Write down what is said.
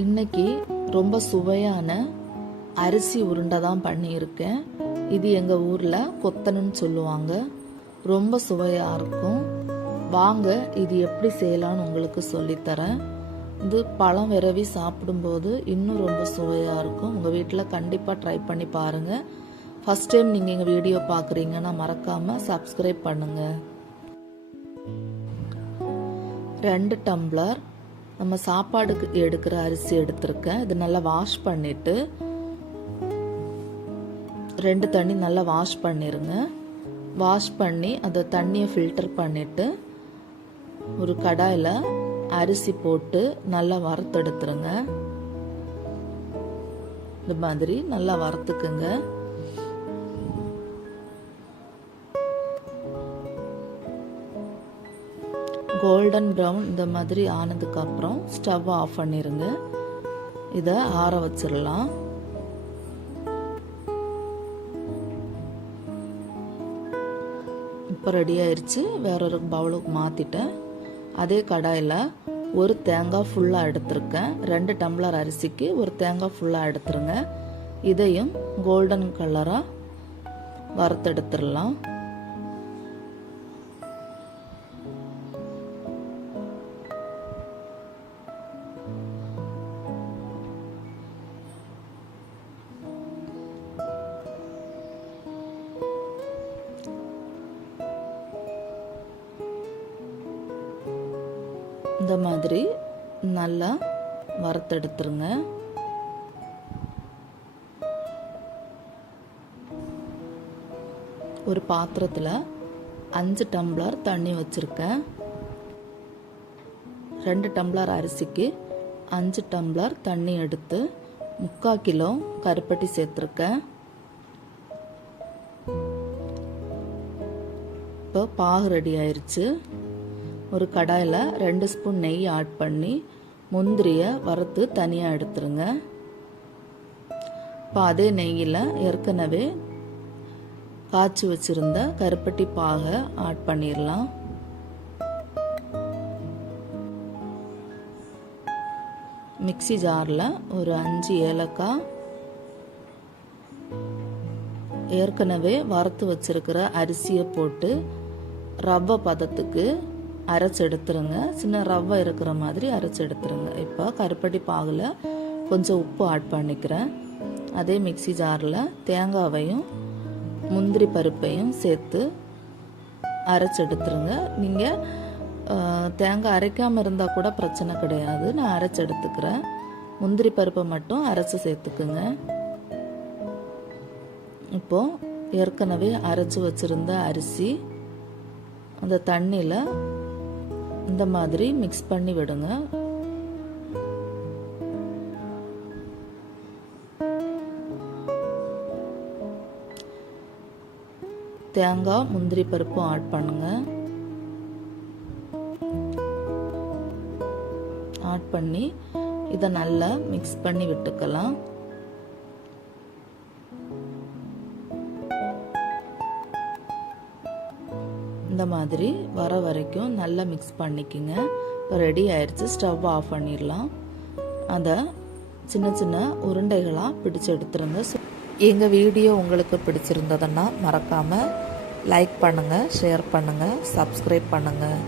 இன்னைக்கு ரொம்ப சுவையான அரிசி உருண்டை தான் பண்ணியிருக்கேன். இது எங்கள் ஊரில் கொத்தனுன்னு சொல்லுவாங்க. ரொம்ப சுவையாக இருக்கும். வாங்க இது எப்படி செய்யலான்னு உங்களுக்கு சொல்லித்தரேன். இது பழம் விரவி சாப்பிடும்போது இன்னும் ரொம்ப சுவையாக இருக்கும். உங்கள் வீட்டில் கண்டிப்பாக ட்ரை பண்ணி பாருங்கள். ஃபஸ்ட் டைம் நீங்கள் எங்கள் வீடியோ பார்க்குறீங்கன்னா மறக்காமல் சப்ஸ்கிரைப் பண்ணுங்கள். 2 டம்ளர் நம்ம சாப்பாடுக்கு எடுக்கிற அரிசி எடுத்திருக்கேன். இது நல்லா வாஷ் பண்ணிவிட்டு 2 தண்ணி நல்லா வாஷ் பண்ணிடுங்க. வாஷ் பண்ணி அந்த தண்ணியை ஃபில்டர் பண்ணிவிட்டு ஒரு கடாயில் அரிசி போட்டு நல்லா வறுத்தெடுத்துருங்க. இந்த மாதிரி நல்லா வறுத்துக்குங்க. கோல்டன் ப்ரௌன் இந்த மாதிரி ஆனதுக்கு அப்புறம் ஸ்டவ் ஆஃப் பண்ணிருங்க. இதை ஆற வச்சிடலாம். இப்போ ரெடி ஆயிடுச்சு. வேற ஒரு பவுலுக்கு மாற்றிட்டேன். அதே கடாயில் ஒரு தேங்காய் ஃபுல்லாக எடுத்திருக்கேன். 2 டம்ளர் அரிசிக்கு ஒரு தேங்காய் ஃபுல்லாக எடுத்துருங்க. இதையும் கோல்டன் கலராக வறுத்தெடுத்துடலாம். இந்த மாதிரி நல்லா வறுத்தெடுத்துருங்க. ஒரு பாத்திரத்தில் 5 டம்ளர் தண்ணி வச்சுருக்கேன். 2 டம்ளர் அரிசிக்கு 5 டம்ளர் தண்ணி எடுத்து 3/4 கிலோ கருப்பட்டி சேர்த்துருக்கேன். இப்போ பாகு ரெடி ஆயிடுச்சு. ஒரு கடாயில் 2 ஸ்பூன் நெய் ஆட் பண்ணி முந்திரியை வறுத்து தனியாக எடுத்துருங்க. இப்போ அதே நெய்யில் ஏற்கனவே காய்ச்சி வச்சுருந்த கருப்பட்டி பாகை ஆட் பண்ணிடலாம். மிக்ஸி ஜாரில் ஒரு 5 ஏலக்காய், ஏற்கனவே வறுத்து வச்சிருக்கிற அரிசியை போட்டு ரவை பதத்துக்கு அரைச்சி எடுத்துருங்க. சின்ன ரவை இருக்கிற மாதிரி அரைச்சி எடுத்துருங்க. இப்போ கருப்பட்டி பாகில் கொஞ்சம் உப்பு ஆட் பண்ணிக்கிறேன். அதே மிக்ஸி ஜாரில் தேங்காவையும் முந்திரி பருப்பையும் சேர்த்து அரைச்சி எடுத்துருங்க. நீங்கள் தேங்காய் அரைக்காமல் இருந்தால் கூட பிரச்சனை கிடையாது. நான் அரைச்சி எடுத்துக்கிறேன். முந்திரி பருப்பை மட்டும் அரைச்சி சேர்த்துக்குங்க. இப்போது ஏற்கனவே அரைச்சி வச்சுருந்த அரிசி அந்த தண்ணியில் இந்த மாதிரி மிக்ஸ் பண்ணி விடுங்க. தேங்காய் முந்திரி பருப்பும் ஆட் பண்ணுங்க. ஆட் பண்ணி இதை நல்லா மிக்ஸ் பண்ணி விட்டுக்கலாம். இந்த மாதிரி வர வரைக்கும் நல்லா மிக்ஸ் பண்ணிக்கோங்க. இப்போ ரெடி ஆயிடுச்சு. ஸ்டவ் ஆஃப் பண்ணிடலாம். அதை சின்ன சின்ன உருண்டைகளாக பிடிச்சு எடுத்துருங்க. எங்கள் வீடியோ உங்களுக்கு பிடிச்சிருந்ததுன்னா மறக்காமல் லைக் பண்ணுங்கள், ஷேர் பண்ணுங்கள், சப்ஸ்கிரைப் பண்ணுங்கள்.